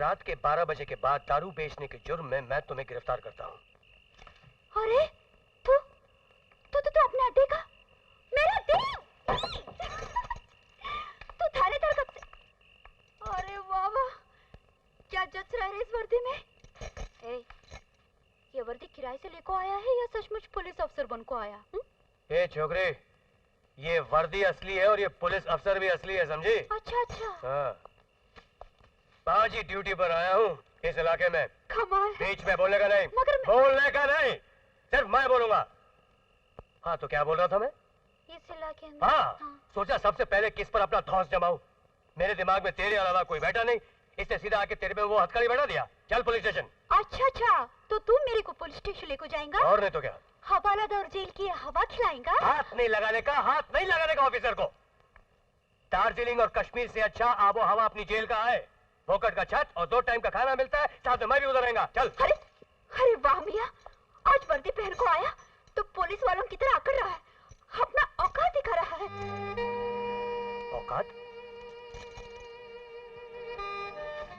रात के 12 बजे के बाद दारू बेचने के जुर्म में मैं तुम्हें गिरफ्तार करता हूँ। अरे तू अपने अड्डे का मेरा दिल तू थानेदार कब से? अरे वाह, क्या जच रहा है इस वर्दी में? ये वर्दी किराए से लेको आया है या सचमुच पुलिस अफसर बनको आया? ए छोकरे, ये वर्दी असली है और ये पुलिस अफसर भी असली है, समझी? अच्छा। हाँ, आज ही ड्यूटी पर आया हूँ इस इलाके में। कमाल। बीच में बोलने का नहीं। बोलने का नहीं, सिर्फ मैं बोलूंगा। हाँ, तो क्या बोल रहा था मैं? इस इलाके में। हाँ, सोचा सबसे पहले किस पर अपना धौंस जमाऊं। मेरे दिमाग में तेरे अलावा कोई बैठा नहीं, इससे सीधा आके तेरे पे वो हथकड़ी बैठा दिया। चल पुलिस स्टेशन। अच्छा, तो तू मेरे को पुलिस स्टेशन लेको जाएगा? और नहीं तो क्या, हवालादार जेल की हवा खिलाएगा? हाथ नहीं लगाने का ऑफिसर को। दार्जिलिंग और कश्मीर से अच्छा आबो हवा अपनी जेल का है। फोकट का छत और 2 टाइम का खाना मिलता है, साथ में मैं भी उधर रहेगा। चल। अरे वाह मियां, आज वर्दी पहन को आया तो पुलिस वालों की तरह आकर रहा है, अपना औकात दिखा रहा है। औकात?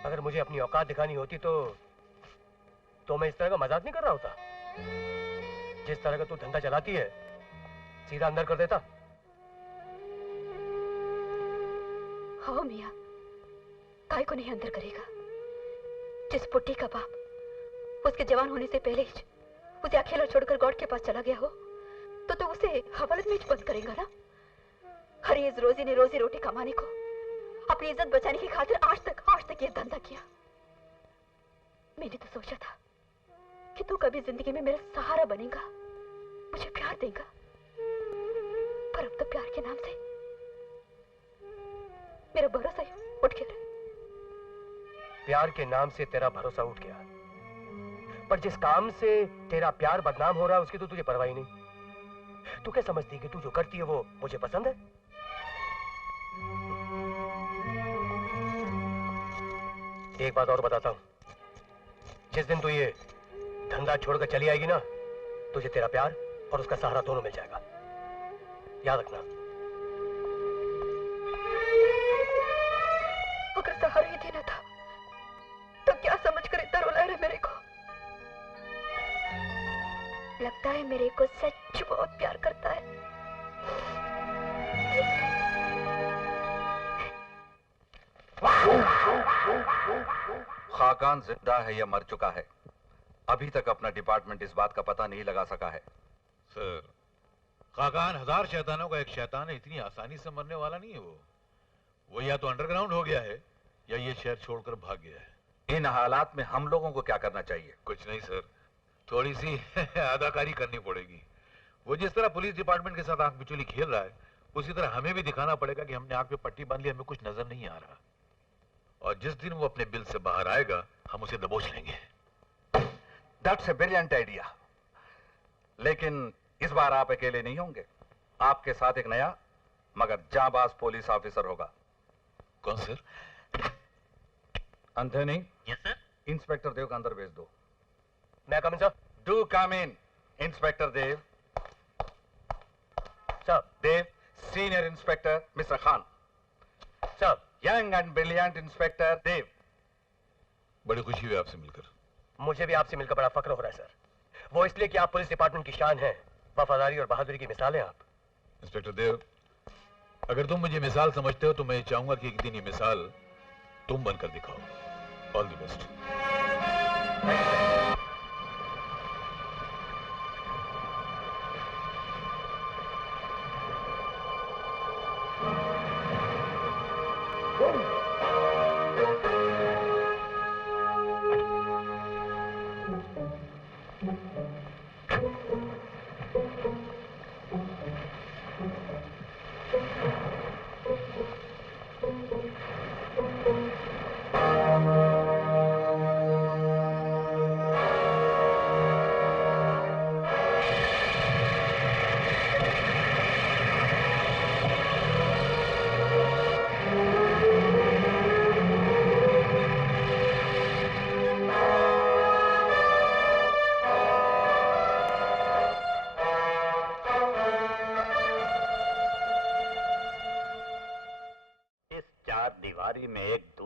अगर मुझे अपनी औकात दिखानी होती तो मैं इस तरह का मजाक नहीं कर रहा होता। जिस तरह का तू धंधा चलाती है, सीधा अंदर कर देता। हाँ मियां, काय को नहीं अंदर करेगा? जिस पुट्टी का बाप उसके जवान होने से पहले ही उसे अकेला छोड़कर गॉड के पास चला गया हो, तो उसे हवालत में बंद करेगा ना? अरे इस रोजी ने रोजी रोटी कमाने को अपनी इज्जत बचाने की खातिर आज तक ये धंधा किया। मैंने तो सोचा था कि तू कभी जिंदगी में मेरा सहारा बनेगा, मुझे प्यार देगा, पर अब तो प्यार के नाम से मेरा भरोसा ही उठ गया। प्यार के नाम से तेरा भरोसा उठ गया, पर जिस काम से तेरा प्यार बदनाम हो रहा है उसकी तो तुझे परवाह ही नहीं। तू क्या समझती है कि तू जो करती है वो मुझे पसंद है? एक बात और बताता हूं, जिस दिन तू ये धंधा छोड़कर चली आएगी ना, तुझे तेरा प्यार और उसका सहारा दोनों मिल जाएगा, याद रखना। अगर सहारा ही देना था तो क्या समझकर इतना रुला रहे मेरे को? लगता है मेरे को सच बहुत प्यार करता है। खाकान जिंदा है या मर चुका है, अभी तक अपना डिपार्टमेंट इस बात का पता नहीं लगा सका है। सर, खाकान 1000 शैतानों का एक शैतान है, इतनी आसानी से मरने वाला नहीं है वो या तो अंडरग्राउंड हो गया है या ये शहर छोड़कर भाग गया है। इन हालात में हम लोगों को क्या करना चाहिए? कुछ नहीं सर, थोड़ी सी अदाकारी करनी पड़ेगी। वो जिस तरह पुलिस डिपार्टमेंट के साथ आंख बिचौली खेल रहा है, उसी तरह हमें भी दिखाना पड़ेगा कि हमने आंख पे पट्टी बांध ली, हमें कुछ नजर नहीं आ रहा। और जिस दिन वो अपने बिल से बाहर आएगा, हम उसे दबोच लेंगे। That's a brilliant idea. लेकिन इस बार आप अकेले नहीं होंगे, आपके साथ एक नया मगर जाबाज पुलिस ऑफिसर होगा। कौन sir? Anthony. Yes sir. Inspector Dev का अंदर भेज दो। मैं come in sir? Do come in. Inspector Dev. Sir. Dev, senior inspector mister Khan. Sir. Young and brilliant inspector Dev. बड़ी खुशी हुई आपसे मिलकर। मुझे भी आपसे मिलकर बड़ा फक्र हो रहा है सर, वो इसलिए कि आप पुलिस डिपार्टमेंट की शान हैं, वफादारी और बहादुरी की मिसाल हैं आप। इंस्पेक्टर देव, अगर तुम मुझे मिसाल समझते हो तो मैं चाहूंगा कि एक दिन ये मिसाल तुम बनकर दिखाओ। All the best.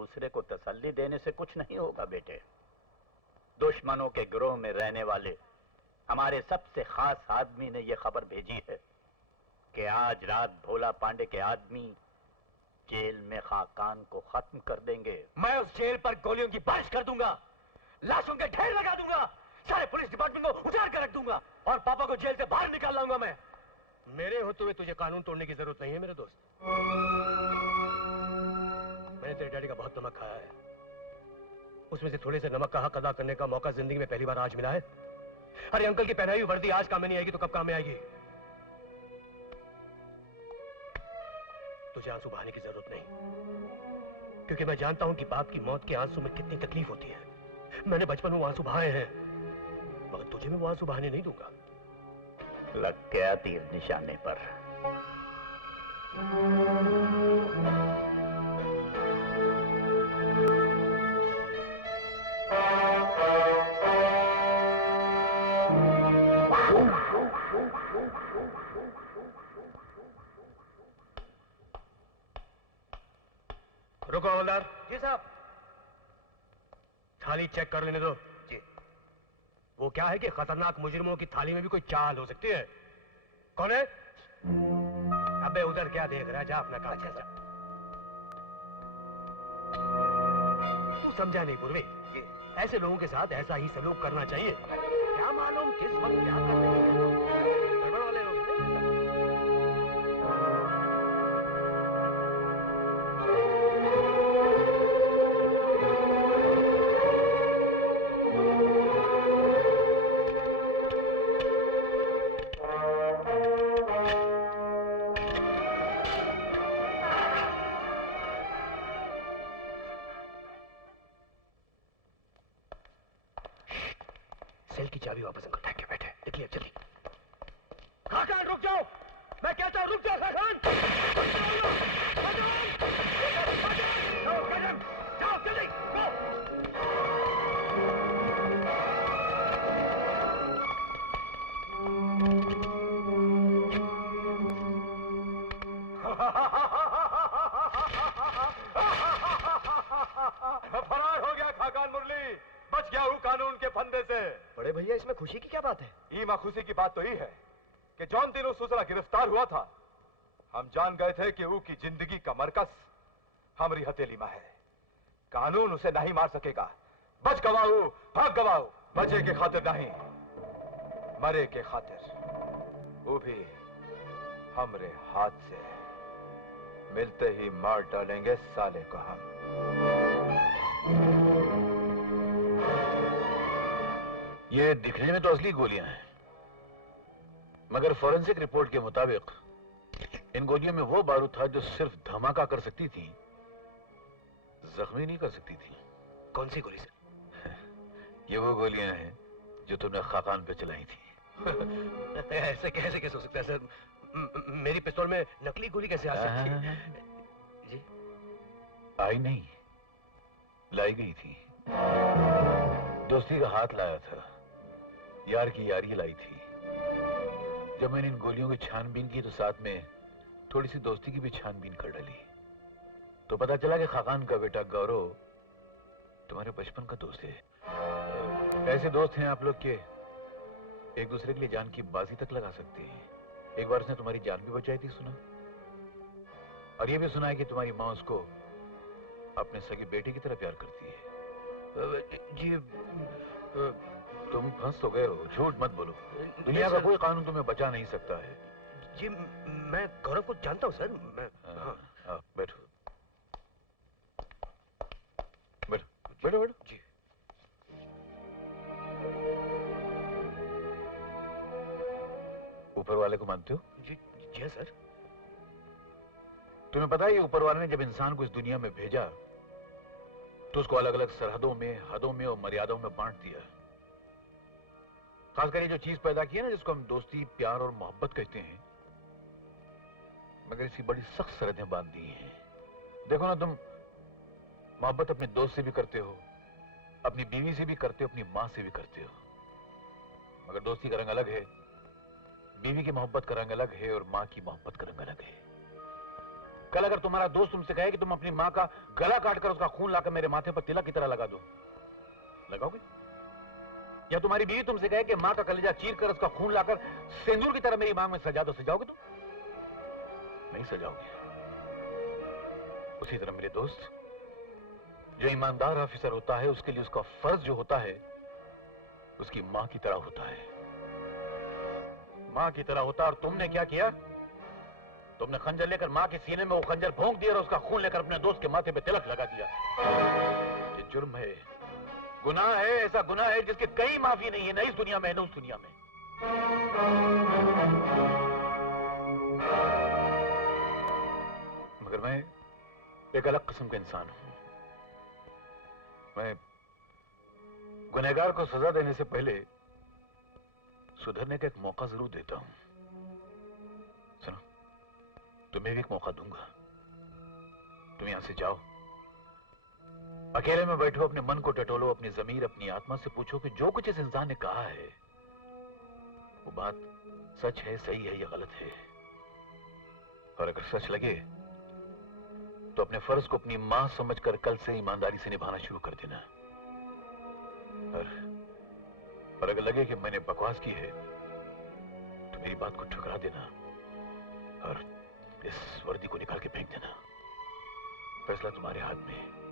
दूसरे को तसल्ली देने से कुछ नहीं होगा बेटे। दुश्मनों के गिरोह में रहने वाले हमारे सबसे खास आदमी ने यह खबर भेजी है कि आज रात भोला पांडे के आदमी जेल में खाकान को खत्म कर देंगे। मैं उस जेल पर गोलियों की बारिश कर दूंगा, लाशों के ढेर लगा दूंगा, सारे पुलिस डिपार्टमेंट को उजाड़ कर रख दूंगा और पापा को जेल से बाहर निकाल लाऊंगा मैं। मेरे होते हुए तुझे कानून तोड़ने की जरूरत नहीं है मेरे दोस्त। मैंने तेरे डैडी का बहुत नमक खाया है, उसमें से थोड़े से नमक का हक अदा करने का मौका जिंदगी में पहली बार आज मिला है। अरे अंकल की पहनाई हुई वर्दी आज काम में नहीं आएगी तो कब काम में आएगी? तुझे आंसू बहाने की जरूरत नहीं, क्योंकि मैं जानता हूं कि बाप की मौत के आंसू में कितनी तकलीफ होती है। मैंने बचपन में वो आंसू बहाए हैं, मगर तुझे मैं वो आंसू बहाने नहीं दूंगा। लग गया तीर निशाने पर। रुको हवलदार। जी साहब। थाली चेक कर लेने दो। जी। वो क्या है कि खतरनाक मुजरिमों की थाली में भी कोई चाल हो सकती है। कौन है? अबे उधर क्या देख रहा है, जा अपना काम कर। तू समझा नहीं पूर्वी? ऐसे लोगों के साथ ऐसा ही सलूक करना चाहिए। क्या मालूम किस वक्त क्या कर देंगे। गड़बड़ वाले लोग हैं। सेल की चाबी वापस अंकल। थैंक यू बेटे। निकलिए जल्दी। खाकान रुक जाओ, मैं कहता हूं रुक जाओ खाकान। जाओ जल्दी गो। फरार हो गया खाकान मुरली, बच गया हूं कानून के फंदे से। बड़े भैया इसमें खुशी की क्या बात है? ईमा खुशी की बात तो ही है कि जौन दिन सुसरा गिरफ्तार हुआ था, हम जान गए थे कि वो की जिंदगी का मरकज हमारी हथेली में है। कानून उसे नहीं मार सकेगा। बच गवाऊ, भाग गवाऊ, बचे के खातिर नहीं, मरे के खातिर, वो भी हमरे हाथ से। मिलते ही मार डालेंगे साले को हम। ये दिखने में तो असली गोलियां हैं, मगर फॉरेंसिक रिपोर्ट के मुताबिक इन गोलियों में वो बारूद था जो सिर्फ धमाका कर सकती थी, जख्मी नहीं कर सकती थी। कौन सी गोली सर? ये वो गोलियां हैं जो तुमने खाकान पे चलाई थी। ऐसे कैसे हो सकता है सर? मेरी पिस्तौल में नकली गोली कैसे आ सकती है? जी आई नहीं, लाई गई थी। दोस्ती का हाथ लाया था, यार की यारी लाई थी। जब मैंने इन गोलियों की छानबीन की तो साथ में थोड़ी सी दोस्ती की भी छानबीन कर डाली, तो पता चला कि खाकान का बेटा गौरव तुम्हारे बचपन का दोस्त है। ऐसे दोस्त हैं आप लोग के एक दूसरे के लिए जान की बाजी तक लगा सकते हैं। एक बार उसने तुम्हारी जान भी बचाई थी सुना, और ये भी सुना है कि तुम्हारी माँ उसको अपने सगे बेटे की तरह प्यार करती है। जी तुम फंस तो गए हो, झूठ मत बोलो। दुनिया का कोई कानून तुम्हें बचा नहीं सकता है। जी मैं गौरव को जानता हूँ सर। मैं बैठो बैठो बैठो बैठो। जी ऊपर वाले को मानते हो? जी जी सर। तुम्हें पता है ये ऊपर वाले ने जब इंसान को इस दुनिया में भेजा तो उसको अलग अलग सरहदों में, हदों में और मर्यादाओं में बांट दिया। खासकर ये जो चीज पैदा की है ना, जिसको हम दोस्ती, प्यार और मोहब्बत कहते हैं, मगर इसकी बड़ी सख्त सरहदें बांध दी हैं। देखो ना, तुम मोहब्बत अपने दोस्त से भी करते हो, अपनी बीवी से भी करते हो, अपनी मां से भी करते हो, मगर दोस्ती का रंग अलग है, बीवी की मोहब्बत का रंग अलग है और मां की मोहब्बत का रंग अलग है। कल अगर तुम्हारा दोस्त तुमसे कहे कि तुम अपनी माँ का गला काटकर उसका खून लाकर मेरे माथे पर तिलक की तरह लगा दो, लगाओगे? या तुम्हारी बीवी तुमसे कहे कि माँ का कलेजा चीर कर उसका खून लाकर सिंदूर की तरह मेरी मांग में सजा दो, सजाओगे तुम? नहीं सजाओगे। उसी तरह मेरे दोस्त, जो ईमानदार ऑफिसर होता है उसके लिए उसका फर्ज जो होता है उसकी मां की तरह होता है, मां की तरह होता है। और तुमने क्या किया? तुमने खंजर लेकर मां के सीने में वो खंजर भोंक दिया और उसका खून लेकर अपने दोस्त के माथे पे तिलक लगा दिया। ये जुर्म है, गुनाह है, ऐसा गुनाह है जिसकी कहीं माफी नहीं है, न इस दुनिया में न उस दुनिया में। मगर मैं एक अलग किस्म का इंसान हूं। मैं गुनहगार को सजा देने से पहले सुधरने का एक मौका जरूर देता हूं। सुनो, तुम्हें भी एक मौका दूंगा। तुम यहां से जाओ, अकेले में बैठो, अपने मन को टटोलो, अपनी जमीर, अपनी आत्मा से पूछो कि जो कुछ इस इंसान ने कहा है वो बात सच है, सही है या गलत है। और अगर सच लगे तो अपने फर्ज को अपनी मां समझकर कल से ईमानदारी से निभाना शुरू कर देना। और अगर लगे कि मैंने बकवास की है तो मेरी बात को ठुकरा देना और इस वर्दी को निकाल के फेंक देना। फैसला तुम्हारे हाथ में है।